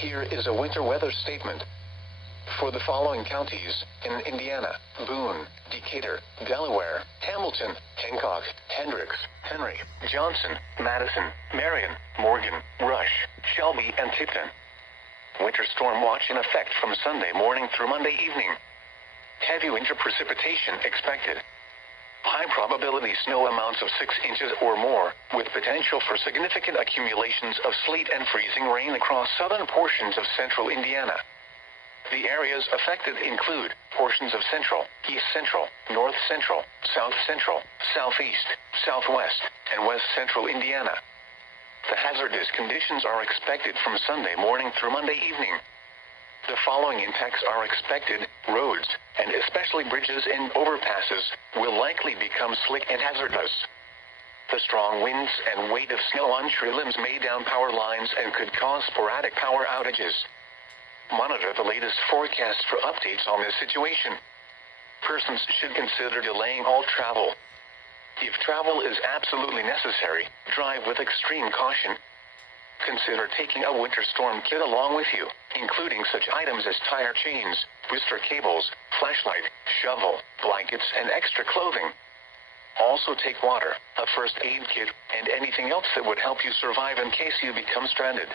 Here is a winter weather statement. For the following counties in Indiana: Boone, Decatur, Delaware, Hamilton, Hancock, Hendricks, Henry, Johnson, Madison, Marion, Morgan, Rush, Shelby, and Tipton. Winter storm watch in effect from Sunday morning through Monday evening. Heavy winter precipitation expected. High probability snow amounts of 6 inches or more, with potential for significant accumulations of sleet and freezing rain across southern portions of central Indiana. The areas affected include portions of central, east central, north central, south central, southeast, southwest, and west central Indiana. The hazardous conditions are expected from Sunday morning through Monday evening. The following impacts are expected: roads, and especially bridges and overpasses, will likely become slick and hazardous. The strong winds and weight of snow on tree limbs may down power lines and could cause sporadic power outages. Monitor the latest forecast for updates on this situation. Persons should consider delaying all travel. If travel is absolutely necessary, drive with extreme caution. Consider taking a winter storm kit along with you, including such items as tire chains, booster cables, flashlight, shovel, blankets, and extra clothing. Also take water, a first aid kit, and anything else that would help you survive in case you become stranded.